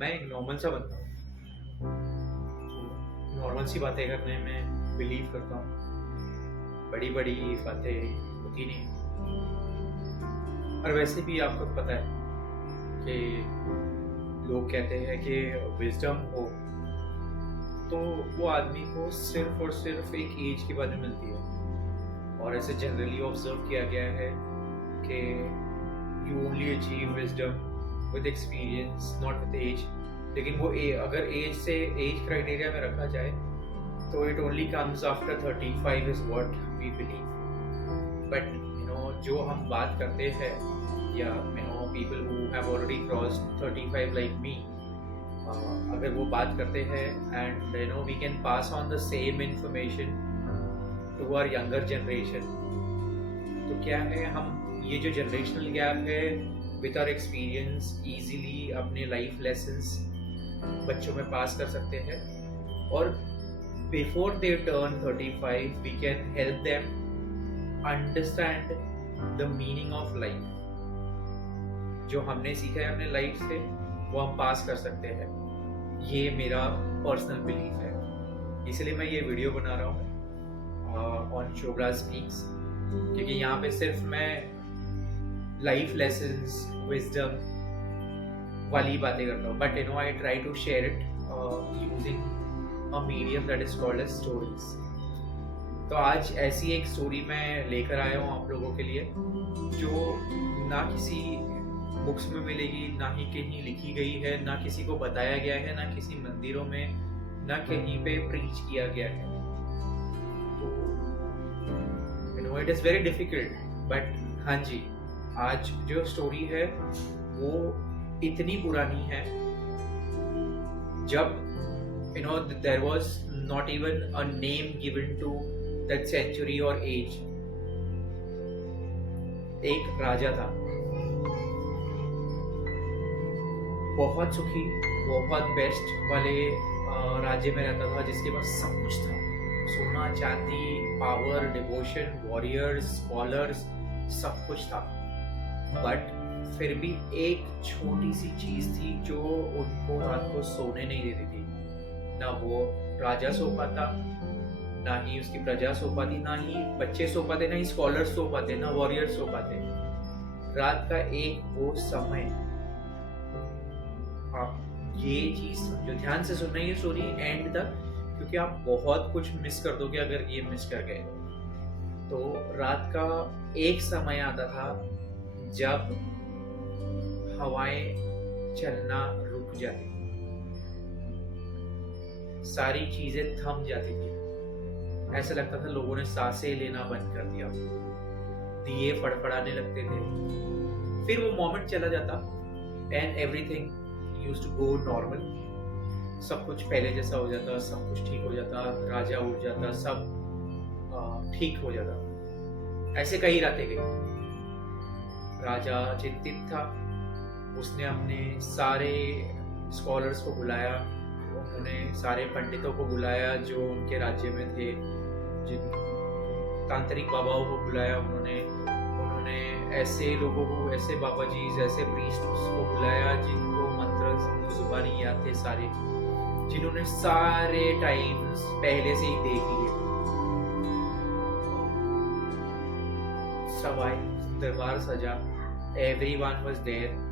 मैं एक नॉर्मल सा बंदा हूँ। नॉर्मल सी बातें करने में बिलीव करता हूँ। बड़ी बड़ी बातें होती नहीं। और वैसे भी आपको पता है कि लोग कहते हैं कि विजडम हो तो वो आदमी को सिर्फ और सिर्फ एक एज के बाद में मिलती है। और ऐसे जनरली ऑब्जर्व किया गया है कि you only achieve wisdom with experience, not with age. लेकिन वो अगर एज से एज क्राइटेरिया में रखा जाए तो it only comes after 35 is what we believe. But जो हम बात करते हैं या people who have already crossed 35 like me, अगर वो बात करते हैं and we can pass on the same information to our younger generation, तो क्या है, हम ये जो जनरेशनल गैप है विद आवर एक्सपीरियंस इजीली अपने लाइफ लेसन्स बच्चों में पास कर सकते हैं। और before they turn 35 we can help them understand the meaning of life. जो हमने सीखा है अपने लाइफ से वो हम पास कर सकते हैं। ये मेरा पर्सनल बिलीफ है, इसलिए मैं ये वीडियो बना रहा हूँ ऑन शोभराज स्पीक्स, क्योंकि यहाँ पे सिर्फ मैं लाइफ लेसन्स, विजडम वाली बातें करता हूँ। But I try to share it using a medium that is called as stories. तो आज ऐसी एक स्टोरी मैं लेकर आया हूँ आप लोगों के लिए, जो ना किसी बुक्स में मिलेगी, ना ही कहीं लिखी गई है, ना किसी को बताया गया है, ना किसी मंदिरों में, ना कहीं पे प्रीच किया गया है। तो it is very difficult, but हाँ जी, आज जो स्टोरी है वो इतनी पुरानी है जब there was not even a name given to that century or age। एक राजा था, बहुत सुखी, बहुत बेस्ट वाले राज्य में रहता था, जिसके पास सब कुछ था, सोना चांदी, पावर, डिवोशन, वॉरियर्स, स्कॉलर्स, सब कुछ था। बट फिर भी एक छोटी सी चीज थी जो उनको रात को सोने नहीं देती थी। ना वो राजा सो पाता, ना ही उसकी प्रजा सो पाती, ना ही बच्चे सो पाते, ना ही स्कॉलर्स सो पाते, ना वॉरियर्स सो पाते। रात का एक वो समय, आप ये चीज जो ध्यान से सुनना ये स्टोरी एंड तक, क्योंकि आप बहुत कुछ मिस कर दोगे अगर ये मिस कर गए। तो रात का एक समय आता था जब हवाएं चलना रुक जाती, सारी चीजें थम जाती थी। ऐसा लगता था लोगों ने सांसें लेना बंद कर दिया, दिए फड़फड़ाने लगते थे। फिर वो मोमेंट चला जाता and everything used to go normal. सब कुछ पहले जैसा हो जाता, सब कुछ ठीक हो जाता, राजा उठ जाता, सब ठीक हो जाता। ऐसे कई रातें गई। राजा चिंतित था, उसने अपने सारे स्कॉलर्स को बुलाया, उन्होंने सारे पंडितों को बुलाया जो उनके राज्य में थे, जिन तांत्रिक बाबाओं को बुलाया, उन्होंने ऐसे लोगों को, ऐसे बाबा जी, ऐसे प्रीस्ट को बुलाया जिनको मंत्र जुबानी याद थे सारे, जिन्होंने सारे टाइम्स पहले से ही देख लिए। सवाई दरबार सजा, एवरीवन वाज देयर।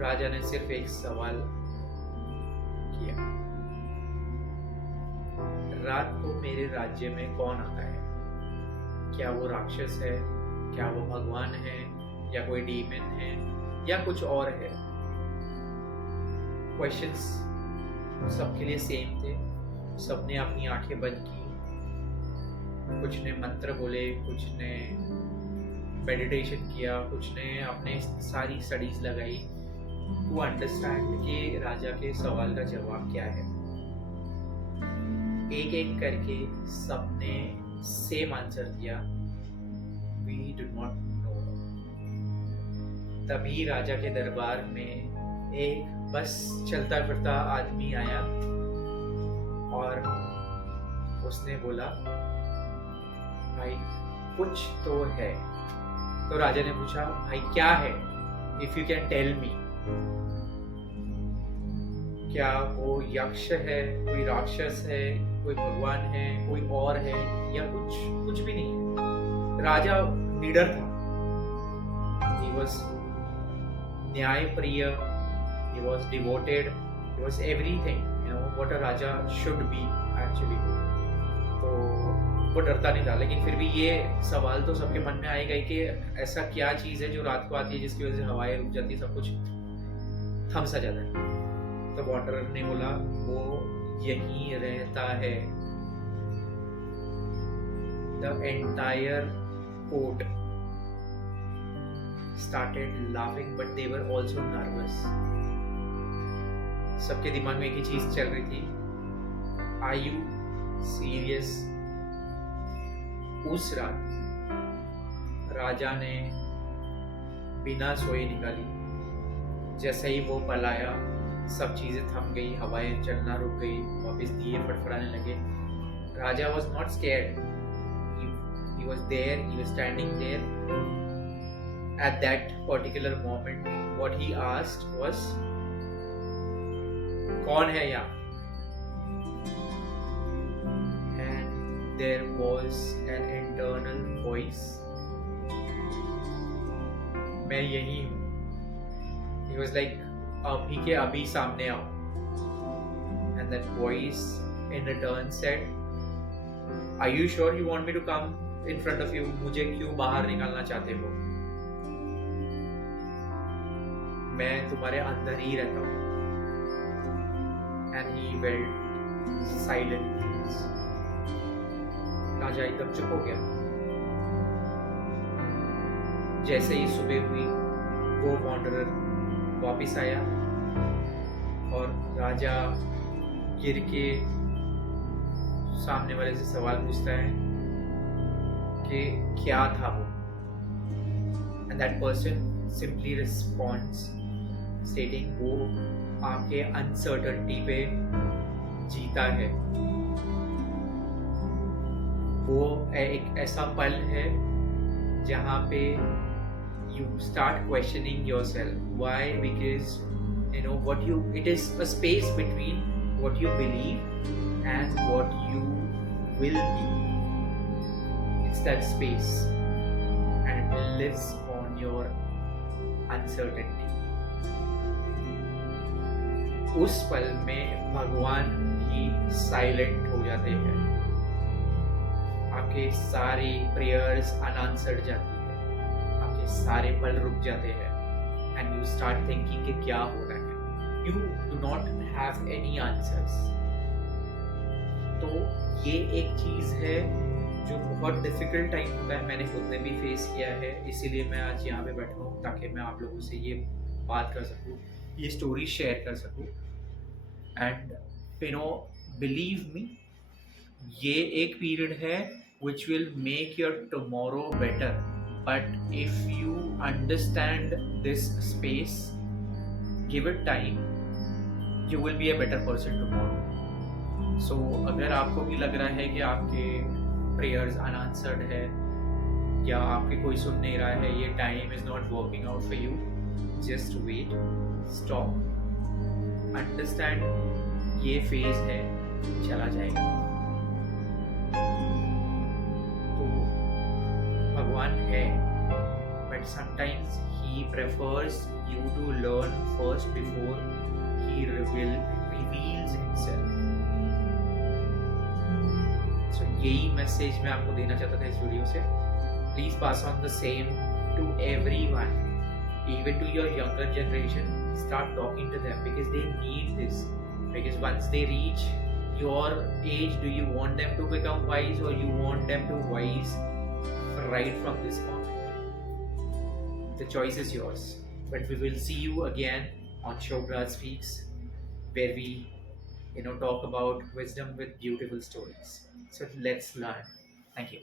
राजा ने सिर्फ एक सवाल किया, रात को मेरे राज्य में कौन आता है? क्या वो राक्षस है, क्या वो भगवान है, या कोई डीमन है, या कुछ और है? क्वेश्चंस सबके लिए सेम थे। सबने अपनी आंखें बंद की, कुछ ने मंत्र बोले, कुछ ने मेडिटेशन किया, कुछ ने अपने सारी स्टडीज लगाई टू अंडरस्टैंड कि राजा के सवाल का जवाब क्या है। एक एक करके सबने सेम आंसर दिया, वी डू नॉट नो। तभी राजा के दरबार में एक बस चलता फिरता आदमी आया और उसने बोला, भाई कुछ तो है। तो राजा ने पूछा, भाई क्या है? If you can tell me. क्या वो यक्ष है, कोई राक्षस है, कोई भगवान है, कोई और है, या कुछ भी नहीं है। राजा निडर था, he was न्यायप्रिय, he was devoted, he was everything, what a raja should be actually। तो वो डरता नहीं था, लेकिन फिर भी ये सवाल तो सबके मन में आएगा कि ऐसा क्या चीज़ है जो रात को आती है जिसकी वजह से हवाएं रुक जाती है, सब कुछ थम सा जाता है। तो वांडरर ने बोला वो यहीं रहता है। The entire court started laughing, but they were also nervous। सबके दिमाग में एक ही चीज चल रही थी, Are you serious? उस रात राजा ने बिना सोए निकाली। जैसे ही वो पलाया, सब चीजें थम गई, हवाएं चलना रुक गई, वापस दिए फड़फड़ाने लगे। राजा was not scared, he was there, he was standing there at that particular moment। what he asked was, कौन है यहाँ? and there was an internal voice, मैं यही हूँ। he was like, अभी के अभी सामने आओ। and that voice in return said, are you sure you want me to come in front of you? मुझे क्यों बाहर निकालना चाहते हो? मैं तुम्हारे अंदर ही रहता हूँ। and he felt silent। राजा एकदम चुप हो गया। जैसे ही सुबह हुई, वो वांडरर वापिस आया और राजा गिर के सामने वाले से सवाल पूछता है कि क्या था वो। and that person simply responds stating वो आपके अनसर्टनिटी पे जीता है। वो एक ऐसा पल है जहाँ पे you start questioning yourself। why? because it is a space between what you believe and what you will be। it's that space and it lives on your uncertainty। उस पल में भगवान ही साइलेंट हो जाते हैं। आपके सारे प्रेयर्स अनआंसर्ड जाती है, आपके सारे पल रुक जाते हैं and you start thinking कि क्या हो रहा है। you do not have any answers। तो ये एक चीज़ है जो बहुत डिफिकल्ट टाइम होता है, मैंने खुद ने भी फेस किया है, इसीलिए मैं आज यहाँ पे बैठा हूँ ताकि मैं आप लोगों से ये बात कर सकूँ, ये स्टोरी शेयर कर सकूँ। एंड बिलीव मी, ये एक पीरियड है which will make your tomorrow better, but if you understand this space, give it time, you will be a better person tomorrow। so अगर आपको भी लग रहा है कि आपके prayers unanswered है या आपके कोई सुन नहीं रहा है, ये time is not working out for you, just wait, stop, understand, ये phase है, चला जाएगा। भगवान है, but sometimes he prefers you to learn first before he reveals himself। so यही मैसेज मैं आपको देना चाहता था इस वीडियो से। Please pass on the same to everyone, even to your younger generation। start talking to them because they need this, because once they reach your age, do you want them to become wise or you want them to wise right from this moment? The choice is yours, but we will see you again on Shobhraj Speaks, where we talk about wisdom with beautiful stories. So let's learn. Thank you.